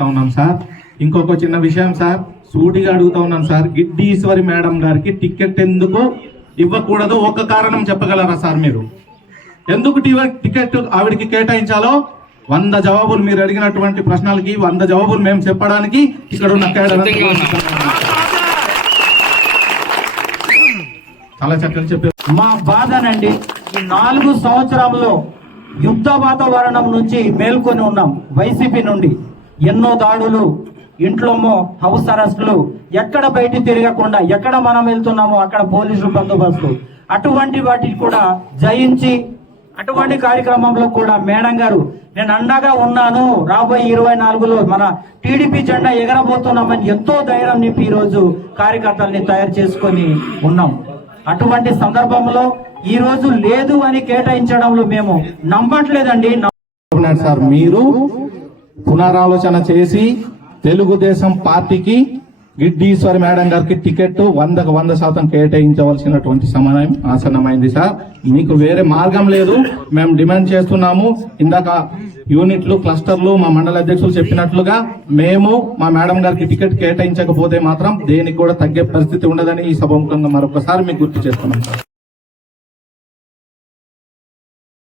ఉన్నాం సార్. ఇంకొక చిన్న విషయం సార్, సూటిగా అడుగుతా ఉన్నాను సార్, గిడ్డి ఈశ్వరి మేడం గారికి టికెట్ ఎందుకు ఇవ్వకూడదు? ఒక్క కారణం చెప్పగలరా సార్ మీరు? ఎందుకు టికెట్ ఆవిడికి కేటాయించాలో 100 జవాబులు, మీరు అడిగినటువంటి ప్రశ్నలకి 100 జవాబులు మేము చెప్పడానికి ఇక్కడ ఉన్న చాలా చక్కగా చెప్పారు. మా బాధనండి, ఈ 4 సంవత్సరాల్లో యుద్ధ వాతావరణం నుంచి మేల్కొని ఉన్నాం. వైసీపీ నుండి ఎన్నో దాడులు, ఇంట్లోమో హౌస్ అరెస్టులు, ఎక్కడ బయట తిరగకుండా ఎక్కడ మనం వెళ్తున్నామో అక్కడ పోలీసులు బందోబస్తు, అటువంటి వాటికి కూడా జయించి అటువంటి కార్యక్రమంలో కూడా మేడం గారు నేను అండగా ఉన్నాను, రాబోయే 24లో మన టీడీపీ జెండా ఎగరబోతున్నామని ఎంతో ధైర్యం నింపి ఈరోజు కార్యకర్తల్ని తయారు చేసుకొని ఉన్నాం. అటువంటి సందర్భంలో ఈ రోజు లేదు అని కేటాయించడంలో మేము నమ్మట్లేదండి. సార్, మీరు పునరాలోచన చేసి తెలుగుదేశం పార్టీకి గిడ్డి ఈశ్వరి మేడం గారికి టికెట్ 100% కేటాయించవలసినటువంటి సమయం ఆసన్నమైంది సార్. మీకు వేరే మార్గం లేదు, మేము డిమాండ్ చేస్తున్నాము. ఇందాక యూనిట్లు, క్లస్టర్లు మా మండల అధ్యక్షులు చెప్పినట్లుగా మేము మా మేడం గారికి టికెట్ కేటాయించకపోతే మాత్రం దేనికి కూడా తగ్గే పరిస్థితి ఉండదని ఈ సభాముఖంగా మరొకసారి మీకు గుర్తు చేస్తున్నాం సార్.